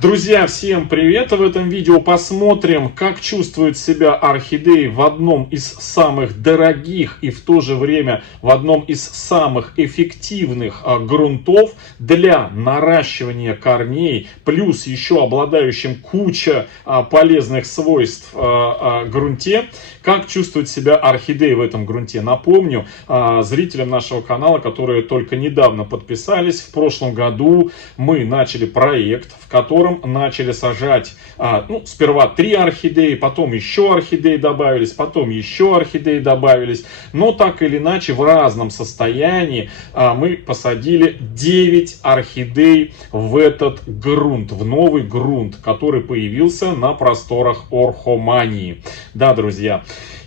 Друзья, всем привет! В этом видео посмотрим, как чувствуют себя орхидеи в одном из самых дорогих и в то же время в одном из самых эффективных грунтов для наращивания корней, плюс еще обладающим куча полезных свойств грунте. Как чувствуют себя орхидеи в этом грунте? Напомню зрителям нашего канала, которые только недавно подписались, в прошлом году мы начали проект, в котором начали сажать сперва 3 орхидеи, потом еще орхидеи добавились, потом еще орхидеи добавились. Но так или иначе в разном состоянии мы посадили 9 орхидей в этот грунт, в новый грунт, который появился на просторах Орхомании. Да, друзья.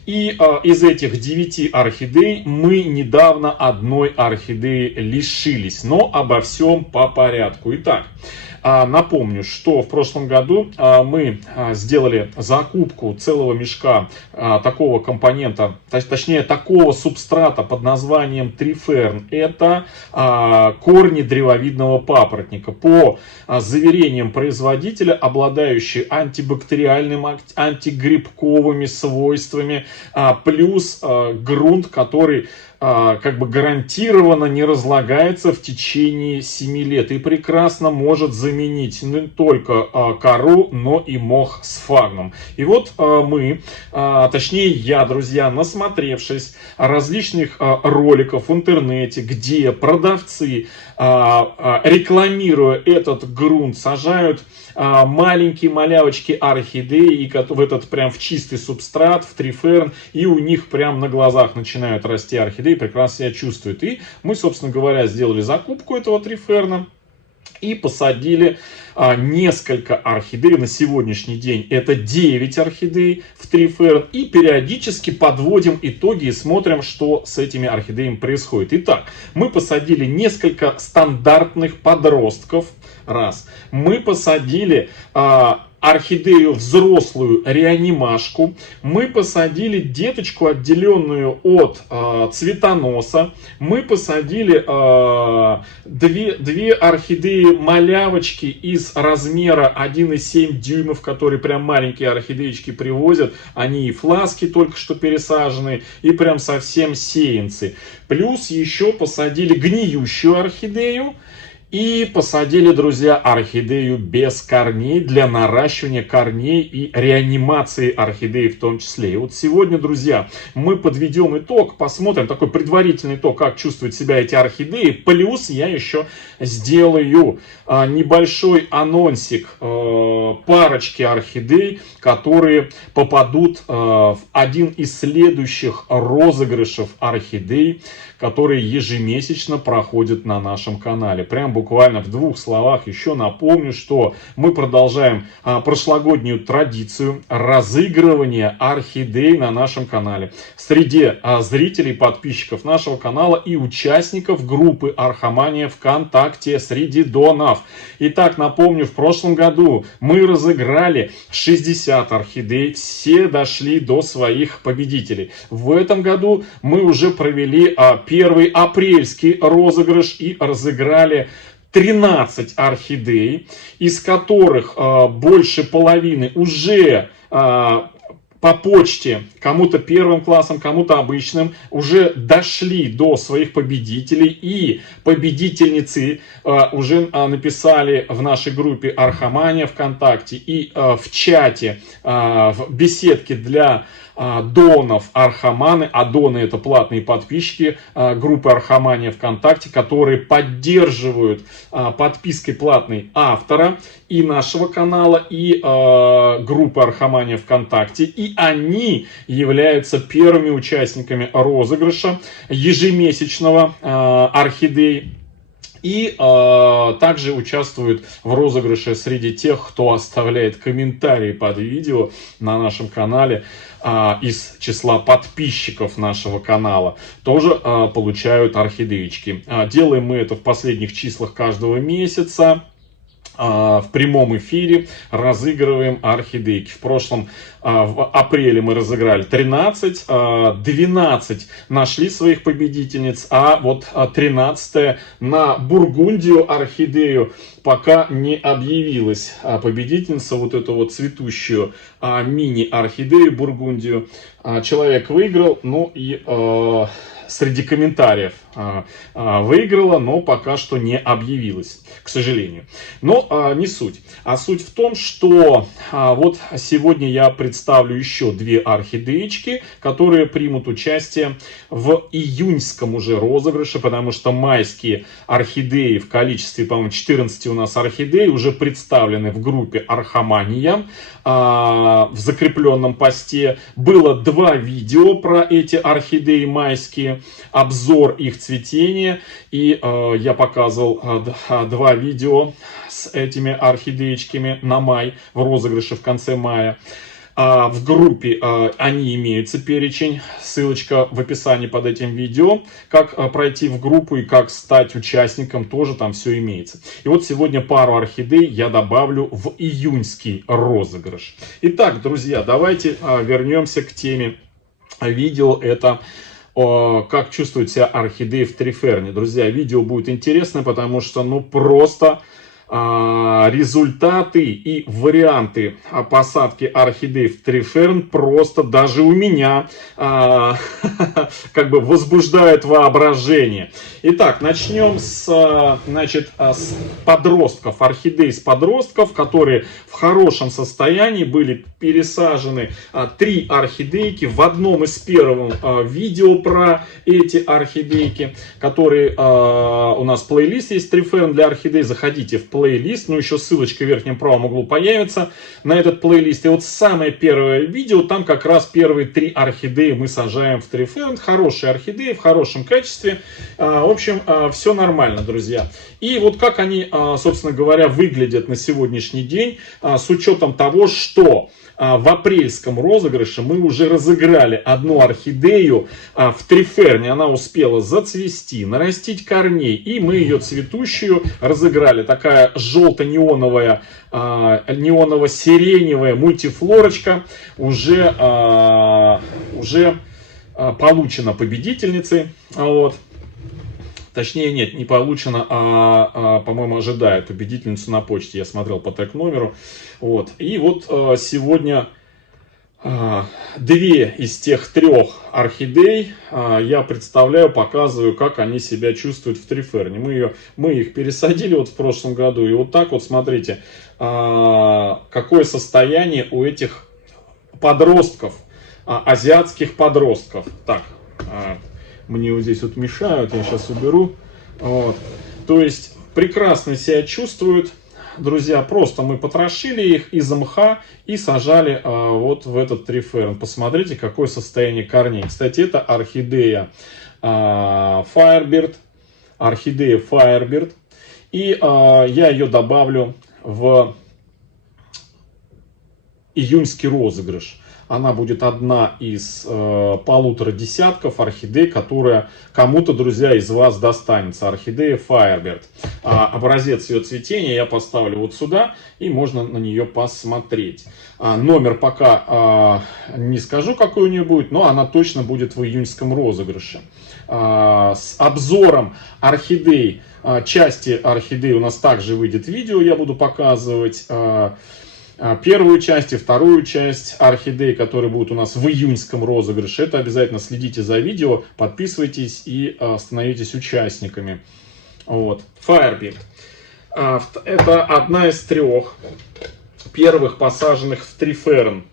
И из этих 9 орхидей мы недавно одной орхидеи лишились. Но обо всем по порядку. Итак, напомню, что в прошлом году мы сделали закупку целого мешка такого компонента, точнее такого субстрата под названием Триферн. Это корни древовидного папоротника. По заверениям производителя, обладающий антибактериальными, антигрибковыми свойствами, плюс грунт, который как бы гарантированно не разлагается в течение 7 лет и прекрасно может заменить не только кору, но и мох с фагном. И вот мы, точнее я, друзья, насмотревшись различных роликов в интернете, где продавцы, рекламируя этот грунт, сажают маленькие малявочки орхидеи в этот прям в чистый субстрат, в Триферн, и у них прям на глазах начинают расти орхидеи, прекрасно себя чувствуют. И мы, собственно говоря, сделали закупку этого Триферна и посадили несколько орхидей. На сегодняшний день это 9 орхидей в Триферн. И периодически подводим итоги и смотрим, что с этими орхидеями происходит. Итак, мы посадили несколько стандартных подростков. Раз. Мы посадили орхидею взрослую реанимашку. Мы посадили деточку, отделенную от цветоноса. Мы посадили две орхидеи малявочки из размера 1,7 дюймов, которые прям маленькие орхидеечки привозят. Они и фласки только что пересаженные, и прям совсем сеянцы. Плюс еще посадили гниющую орхидею. И посадили, друзья, орхидею без корней для наращивания корней и реанимации орхидеи в том числе. И вот сегодня, друзья, мы подведем итог, посмотрим такой предварительный итог, как чувствуют себя эти орхидеи. Плюс я еще сделаю небольшой анонсик парочки орхидей, которые попадут в один из следующих розыгрышев орхидей, которые ежемесячно проходят на нашем канале. Прям буквально в 2 словах еще напомню, что мы продолжаем прошлогоднюю традицию разыгрывания орхидей на нашем канале. Среди зрителей, подписчиков нашего канала и участников группы Орхомания ВКонтакте среди донов. Итак, напомню, в прошлом году мы разыграли 60 орхидей, все дошли до своих победителей. В этом году мы уже провели первый апрельский розыгрыш и разыграли 13 орхидей, из которых больше половины уже по почте, кому-то первым классом, кому-то обычным, уже дошли до своих победителей. И победительницы уже написали в нашей группе Орхомания ВКонтакте и в чате, в беседке для донов Орхоманы, а доны это платные подписчики группы Орхомания ВКонтакте, которые поддерживают подпиской платной автора и нашего канала, и группы Орхомания ВКонтакте. И они являются первыми участниками розыгрыша ежемесячного орхидей. И также участвуют в розыгрыше среди тех, кто оставляет комментарии под видео на нашем канале из числа подписчиков нашего канала. Тоже получают орхидеечки. Делаем мы это в последних числах каждого месяца. в прямом эфире разыгрываем орхидейки. В прошлом, в апреле мы разыграли 13, 12 нашли своих победительниц, а вот 13 на бургундию орхидею пока не объявилась победительница, вот эту вот цветущую мини-орхидею бургундию. Человек выиграл, ну и среди комментариев выиграла, но пока что не объявилась, к сожалению. Но не суть. А суть в том, что вот сегодня я представлю еще две орхидеечки, которые примут участие в июньском уже розыгрыше, потому что майские орхидеи в количестве, по-моему, 14 у нас орхидей уже представлены в группе Орхомания. В закрепленном посте было 2 видео про эти орхидеи майские, обзор их цветения, и я показывал 2 видео с этими орхидеечками на май, в розыгрыше в конце мая. В группе они имеются, перечень, ссылочка в описании под этим видео, как пройти в группу и как стать участником, тоже там все имеется. И вот сегодня пару орхидей я добавлю в июньский розыгрыш. Итак, друзья, давайте вернемся к теме видео, это как чувствует себя орхидеи в триферне. Друзья, видео будет интересно, потому что ну просто результаты и варианты посадки орхидей в триферн просто даже у меня как бы возбуждают воображение. Итак, начнем с подростков, орхидей с подростков, которые в хорошем состоянии были пересажены. 3 орхидейки в одном из первых видео про эти орхидейки, которые у нас плейлист есть триферн для орхидей. Заходите в плейлист, ну еще ссылочка в верхнем правом углу появится на этот плейлист. И вот самое первое видео, там как раз первые 3 орхидеи мы сажаем в триферн. Хорошие орхидеи, в хорошем качестве. В общем, все нормально, друзья. И вот как они, собственно говоря, выглядят на сегодняшний день, с учетом того, что в апрельском розыгрыше мы уже разыграли одну орхидею в триферне. Она успела зацвести, нарастить корней. И мы ее цветущую разыграли. Такая желто-неоновая, неоново-сиреневая мультифлорочка уже получена победительницей. Вот. Точнее, нет, не получено, по-моему, ожидает победительницу на почте. Я смотрел по тег-номеру. Вот. И вот сегодня 2 из тех 3 орхидей я представляю, показываю, как они себя чувствуют в триферне. Мы их пересадили вот в прошлом году. И вот так вот, смотрите, какое состояние у этих подростков, азиатских подростков. Так, мне вот здесь вот мешают, я сейчас уберу. Вот. То есть прекрасно себя чувствуют, друзья. Просто мы потрошили их из мха и сажали вот в этот триферн. Посмотрите, какое состояние корней. Кстати, это орхидея Firebird. Орхидея Firebird. И я ее добавлю в июньский розыгрыш. Она будет одна из 1,5 десятков орхидей, которая кому-то, друзья, из вас достанется. Орхидея Firebird. Образец ее цветения я поставлю вот сюда, и можно на нее посмотреть. Номер пока не скажу, какой у нее будет, но она точно будет в июньском розыгрыше. С обзором орхидей, части орхидей у нас также выйдет видео, я буду показывать. Первую часть и вторую часть орхидей, которые будут у нас в июньском розыгрыше. Это обязательно следите за видео, подписывайтесь и становитесь участниками. Вот. Firebird. Это одна из 3 первых посаженных в триферн.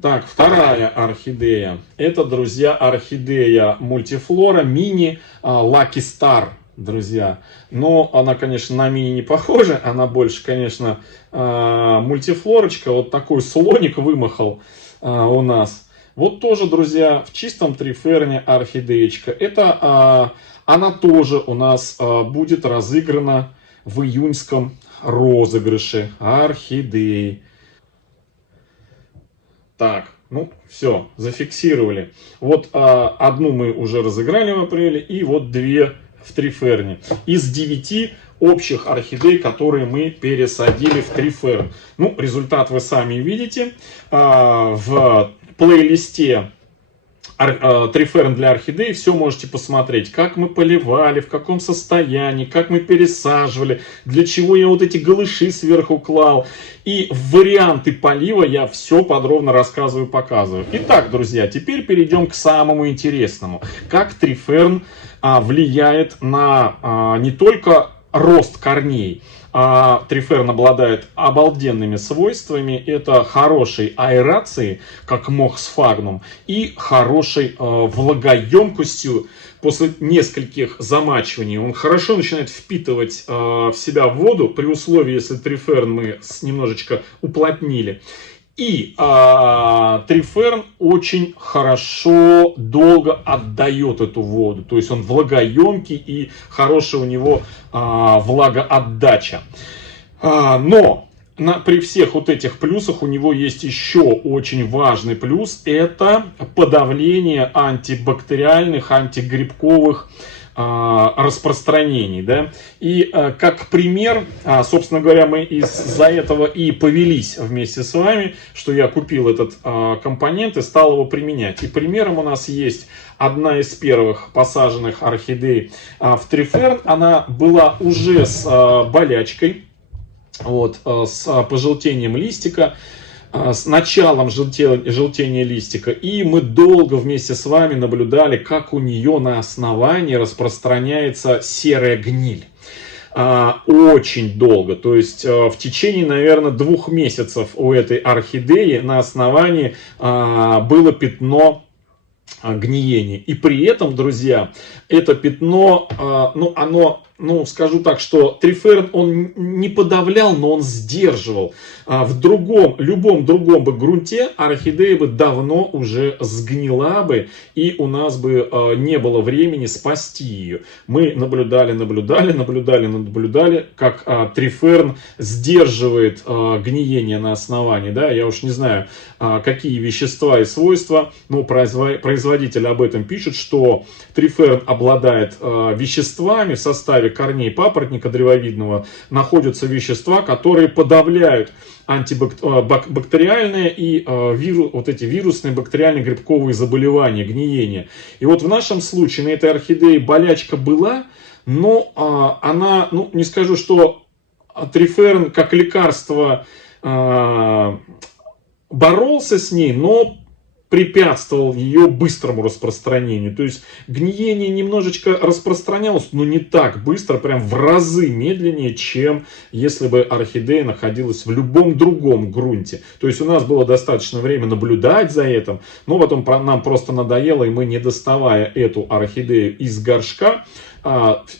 Так, вторая орхидея. Это, друзья, орхидея мультифлора мини Lucky Star. Друзья, но она, конечно, на мини не похожа, она больше, конечно, мультифлорочка, вот такой слоник вымахал у нас. Вот тоже, друзья, в чистом триферне орхидеечка. Это она тоже у нас будет разыграна в июньском розыгрыше орхидеи. Так, ну все, зафиксировали. Вот одну мы уже разыграли в апреле, и вот 2 в триферне. Из 9 общих орхидей, которые мы пересадили в Триферн. Ну, результат вы сами видите. В плейлисте Триферн для орхидей, все можете посмотреть, как мы поливали, в каком состоянии, как мы пересаживали, для чего я вот эти голыши сверху клал. И варианты полива я все подробно рассказываю, показываю. Итак, друзья, теперь перейдем к самому интересному. Как Триферн влияет на не только рост корней. Триферн обладает обалденными свойствами. Это хорошей аэрации, как мох-сфагнум, и хорошей влагоемкостью. После нескольких замачиваний он хорошо начинает впитывать в себя воду, при условии, если Триферн мы немножечко уплотнили. И Триферн очень хорошо, долго отдает эту воду. То есть он влагоемкий и хорошая у него влагоотдача. Но при всех вот этих плюсах у него есть еще очень важный плюс. Это подавление антибактериальных, антигрибковых распространений, да, и как пример, собственно говоря, мы из-за этого и повелись вместе с вами, что я купил этот компонент и стал его применять. И примером у нас есть одна из первых посаженных орхидей в Триферн. Она была уже с болячкой, вот, с пожелтением листика, с началом желтения листика, и мы долго вместе с вами наблюдали, как у нее на основании распространяется серая гниль. Очень долго, то есть в течение, наверное, 2 месяцев у этой орхидеи на основании было пятно гниения. И при этом, друзья, это пятно, скажу так, что Триферн он не подавлял, но он сдерживал. В любом другом бы грунте орхидея бы давно уже сгнила бы, и у нас бы не было времени спасти ее. Мы наблюдали, как Триферн сдерживает гниение на основании. Да? Я уж не знаю, какие вещества и свойства, но производитель об этом пишет, что Триферн обладает веществами в составе корней папоротника древовидного, находятся вещества, которые подавляют антибактериальные и вот эти вирусные бактериальные грибковые заболевания, гниение. И вот в нашем случае на этой орхидее болячка была, но она, не скажу, что Триферн как лекарство боролся с ней, но препятствовал ее быстрому распространению. То есть гниение немножечко распространялось, но не так быстро, прям в разы медленнее, чем если бы орхидея находилась в любом другом грунте. То есть у нас было достаточно времени наблюдать за этим, но потом нам просто надоело, и мы, не доставая эту орхидею из горшка,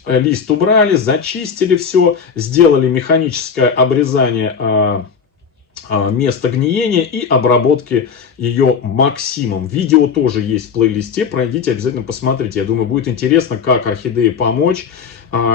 лист убрали, зачистили все, сделали механическое обрезание место гниения и обработки ее максимум. Видео тоже есть в плейлисте, пройдите, обязательно посмотрите. Я думаю, будет интересно, как орхидее помочь,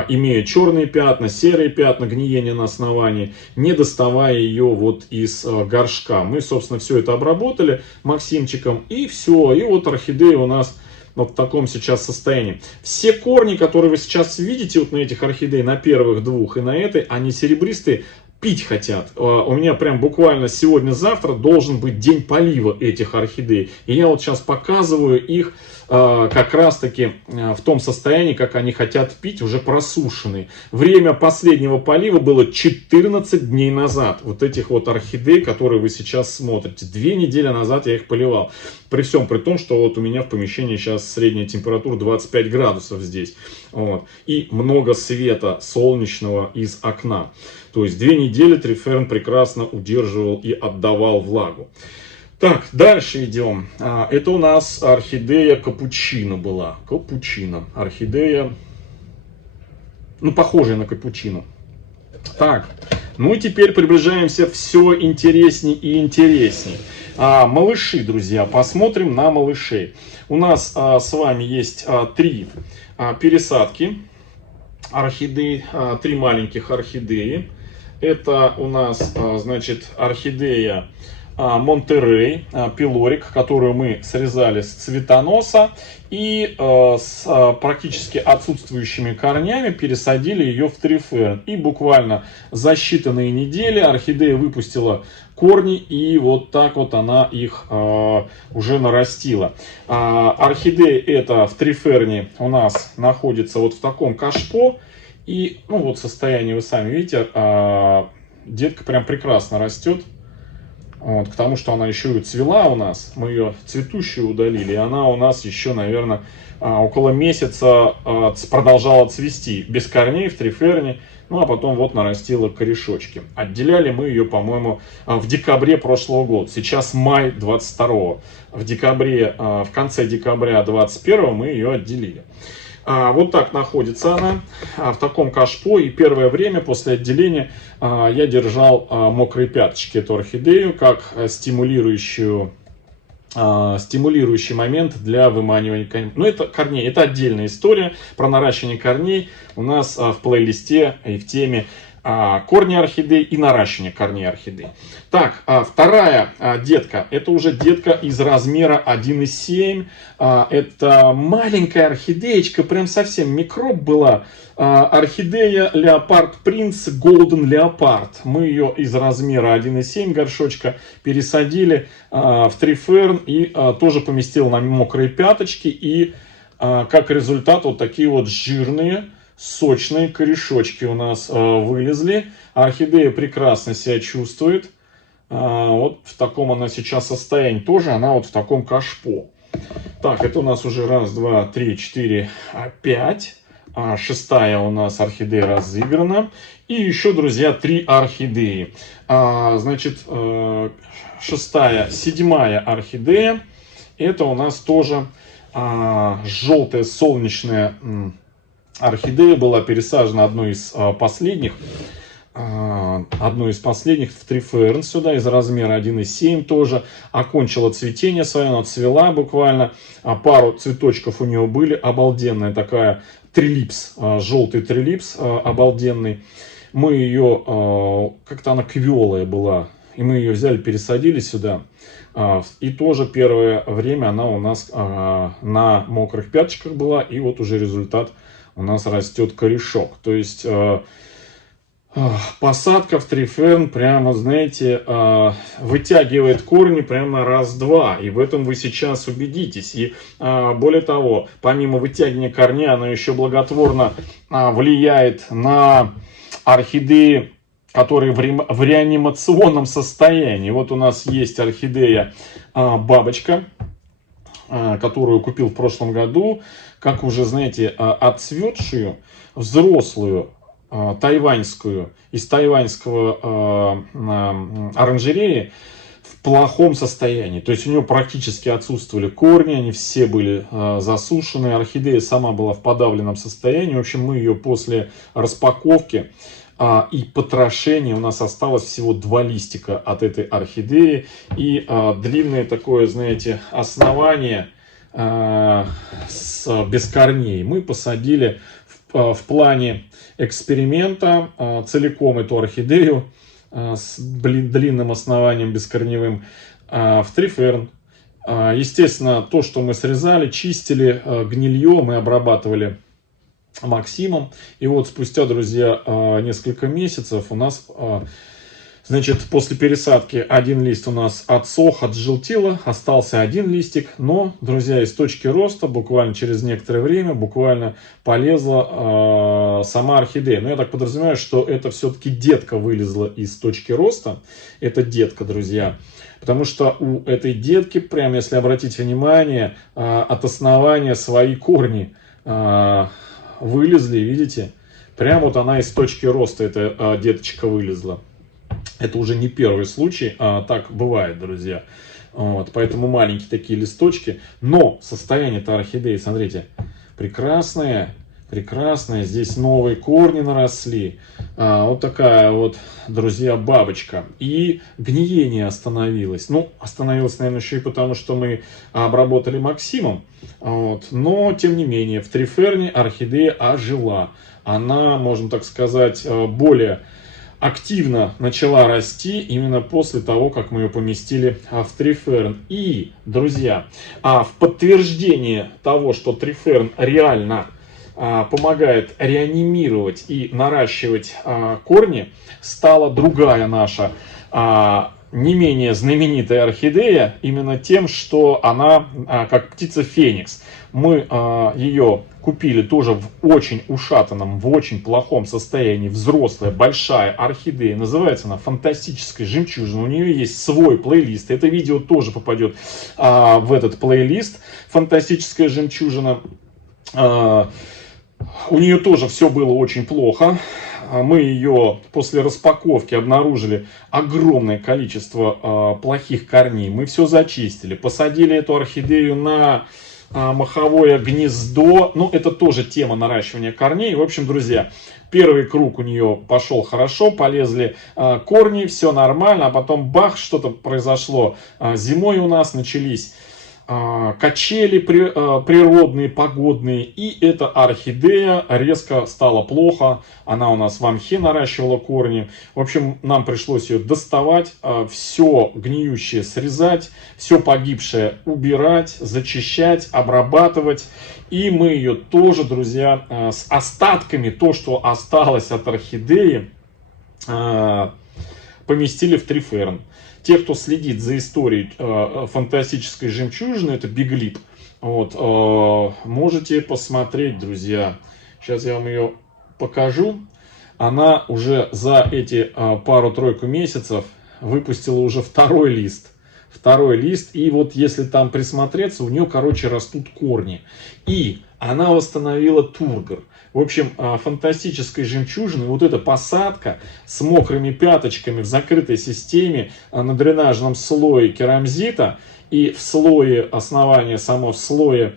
имея черные пятна, серые пятна гниения на основании, не доставая ее вот из горшка. Мы, собственно, все это обработали Максимчиком, и все. И вот орхидея у нас вот в таком сейчас состоянии. Все корни, которые вы сейчас видите вот на этих орхидеях, на первых 2 и на этой, они серебристые, пить хотят. У меня прям буквально сегодня-завтра должен быть день полива этих орхидей. И я вот сейчас показываю их как раз-таки в том состоянии, как они хотят пить, уже просушенные. Время последнего полива было 14 дней назад. Вот этих вот орхидей, которые вы сейчас смотрите. 2 недели назад я их поливал. При всем при том, что вот у меня в помещении сейчас средняя температура 25 градусов здесь. Вот. И много света солнечного из окна. То есть 2 недели Триферн прекрасно удерживал и отдавал влагу. Так, дальше идем. Это у нас орхидея капучино была. Капучино. Орхидея, похожая на капучино. Так, и теперь приближаемся все интересней и интересней. Малыши, друзья, посмотрим на малышей. У нас с вами есть 3 пересадки орхидей, 3 маленьких орхидеи. Это у нас, значит, орхидея Монтерей, пилорик, которую мы срезали с цветоноса и с практически отсутствующими корнями пересадили ее в триферн. И буквально за считанные недели орхидея выпустила корни, и вот так вот она их уже нарастила. Орхидея эта в триферне у нас находится вот в таком кашпо. И ну вот состояние вы сами видите, детка прям прекрасно растет. Вот, к тому, что она еще и цвела у нас, мы ее цветущую удалили, и она у нас еще, наверное, около месяца продолжала цвести, без корней в триферне, ну а потом вот нарастила корешочки. Отделяли мы ее, по-моему, в декабре прошлого года, сейчас май 22-го. В конце декабря 21-го мы ее отделили. Вот так находится она в таком кашпо, и первое время после отделения я держал мокрые пяточки эту орхидею как стимулирующий момент для выманивания корней. Но это корней, это отдельная история про наращивание корней у нас в плейлисте и в теме корни орхидей и наращивание корней орхидей. Так, вторая детка, это уже детка из размера 1,7. Это маленькая орхидеечка, прям совсем микроб была. Орхидея Leopard Prince Golden Leopard. Мы ее из размера 1,7 горшочка пересадили в триферн и тоже поместил на мокрые пяточки. И как результат вот такие вот жирные, сочные корешочки у нас вылезли. Орхидея прекрасно себя чувствует. Вот в таком она сейчас состоянии. Тоже она вот в таком кашпо. Так, это у нас уже раз, два, три, четыре, пять. Шестая у нас орхидея разыграна. И еще, друзья, 3 орхидеи. Значит, седьмая орхидея. Это у нас тоже желтая солнечная орхидея, была пересажена одной из последних в триферн сюда из размера 1,7 тоже. Окончила цветение свое, она цвела буквально. Пару цветочков у нее были. Обалденная такая трилипс, желтый трилипс обалденный. Мы ее, как-то она квелая была, и мы ее взяли, пересадили сюда. И тоже первое время она у нас на мокрых пяточках была. И вот уже результат. У нас растет корешок. То есть посадка в триферн прямо, знаете, вытягивает корни прямо раз-два. И в этом вы сейчас убедитесь. И более того, помимо вытягивания корней, она еще благотворно влияет на орхидеи, которые в реанимационном состоянии. Вот у нас есть орхидея бабочка, которую купил в прошлом году, как уже, знаете, отцветшую, взрослую, тайваньскую, из тайваньского оранжереи в плохом состоянии. То есть у нее практически отсутствовали корни, они все были засушены, орхидея сама была в подавленном состоянии. В общем, мы ее после распаковки и потрошения, у нас осталось всего 2 листика от этой орхидеи. И длинное такое, знаете, основание без корней. Мы посадили в плане эксперимента целиком эту орхидею с длинным основанием бескорневым в триферн. Естественно, то, что мы срезали, чистили, гнилье мы обрабатывали Максимом. И вот спустя, друзья, несколько месяцев у нас, значит, после пересадки один лист у нас отсох, отжелтело, остался один листик. Но, друзья, из точки роста буквально через некоторое время буквально полезла сама орхидея. Но я так подразумеваю, что это все-таки детка вылезла из точки роста. Это детка, друзья. Потому что у этой детки, прям если обратить внимание, от основания свои корни вылезли, видите? Прям вот она из точки роста, эта деточка вылезла. Это уже не первый случай, так бывает, друзья. Вот, поэтому маленькие такие листочки. Но состояние-то орхидеи, смотрите, прекрасное. Прекрасное. Здесь новые корни наросли. Вот такая вот, друзья, бабочка. И гниение остановилось. Ну, остановилось, наверное, еще и потому, что мы обработали Максимом. Вот. Но, тем не менее, в триферне орхидея ожила. Она, можно так сказать, более активно начала расти именно после того, как мы ее поместили в Триферн. И, друзья, в подтверждение того, что Триферн реально помогает реанимировать и наращивать корни, стала другая наша не менее знаменитая орхидея именно тем, что она как птица Феникс. Мы ее купили тоже в очень ушатанном, в очень плохом состоянии. Взрослая, большая орхидея. Называется она «Фантастическая жемчужина». У нее есть свой плейлист. Это видео тоже попадет в этот плейлист «Фантастическая жемчужина». У нее тоже все было очень плохо. Мы ее после распаковки обнаружили огромное количество плохих корней. Мы все зачистили, посадили эту орхидею на маховое гнездо. Ну, это тоже тема наращивания корней. В общем, друзья, первый круг у нее пошел хорошо, полезли корни, все нормально. А потом бах, что-то произошло. Зимой у нас начались качели природные, погодные, и эта орхидея резко стала плохо, она у нас в мхе наращивала корни. В общем, нам пришлось ее доставать, все гниющее срезать, все погибшее убирать, зачищать, обрабатывать. И мы ее тоже, друзья, с остатками, то, что осталось от орхидеи, поместили в Триферн. Те, кто следит за историей фантастической жемчужины, это Биглип, вот, можете посмотреть, друзья. Сейчас я вам ее покажу. Она уже за эти пару-тройку месяцев выпустила уже второй лист. И вот если там присмотреться, у нее, короче, растут корни. И она восстановила тургор. В общем, фантастической жемчужиной вот эта посадка с мокрыми пяточками в закрытой системе на дренажном слое керамзита и в слое основания, само в слое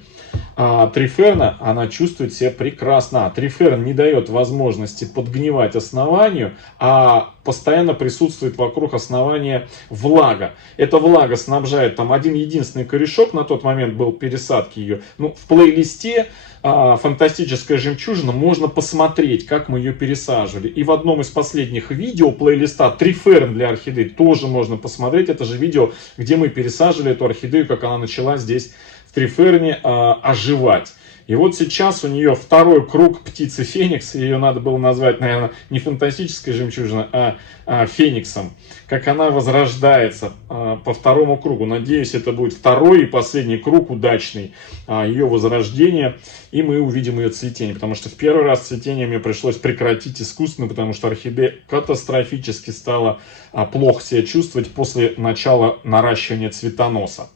Триферна, она чувствует себя прекрасно. Триферн не дает возможности подгнивать основанию, а постоянно присутствует вокруг основания влага. Эта влага снабжает там один единственный корешок, на тот момент был пересадки ее. Ну, в плейлисте «Фантастическая жемчужина» можно посмотреть, как мы ее пересаживали. И в одном из последних видео плейлиста «Триферн для орхидей» тоже можно посмотреть. Это же видео, где мы пересаживали эту орхидею, как она начала здесь в Триферне оживать. И вот сейчас у нее второй круг птицы Феникс. Ее надо было назвать, наверное, не фантастической жемчужиной, а Фениксом. Как она возрождается по второму кругу. Надеюсь, это будет второй и последний круг удачный ее возрождения. И мы увидим ее цветение. Потому что в первый раз цветение мне пришлось прекратить искусственно. Потому что орхидея катастрофически стала плохо себя чувствовать после начала наращивания цветоноса.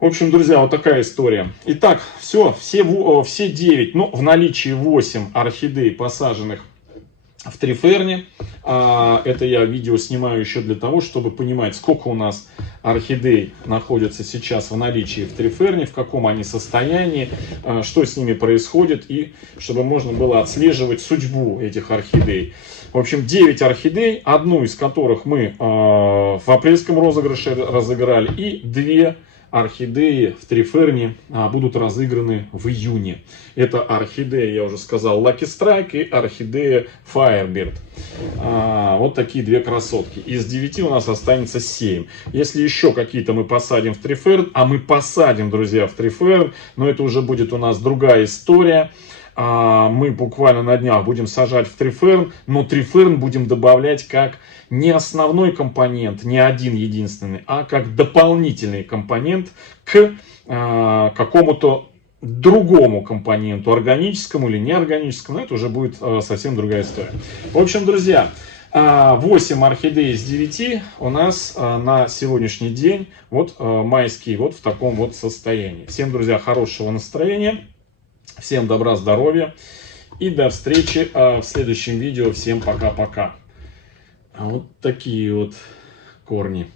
В общем, друзья, вот такая история. Итак, все 9, ну, в наличии 8 орхидей, посаженных в Триферне. Это я видео снимаю еще для того, чтобы понимать, сколько у нас орхидей находится сейчас в наличии в Триферне, в каком они состоянии, что с ними происходит, и чтобы можно было отслеживать судьбу этих орхидей. В общем, 9 орхидей, одну из которых мы в апрельском розыгрыше разыграли, и 2 орхидеи в Триферне будут разыграны в июне. Это орхидея, я уже сказал, Lucky Strike и орхидея Firebird. Вот такие две красотки. Из 9 у нас останется 7. Если еще какие-то мы посадим в Триферн, а мы посадим, друзья, в Триферн, но это уже будет у нас другая история. Мы буквально на днях будем сажать в Триферн, но Триферн будем добавлять как не основной компонент, не один единственный, а как дополнительный компонент к какому-то другому компоненту, органическому или неорганическому. Это уже будет совсем другая история. В общем, друзья, 8 орхидей из 9 у нас на сегодняшний день, вот майские, вот в таком вот состоянии. Всем, друзья, хорошего настроения. Всем добра, здоровья и до встречи в следующем видео. Всем пока-пока. Вот такие вот корни.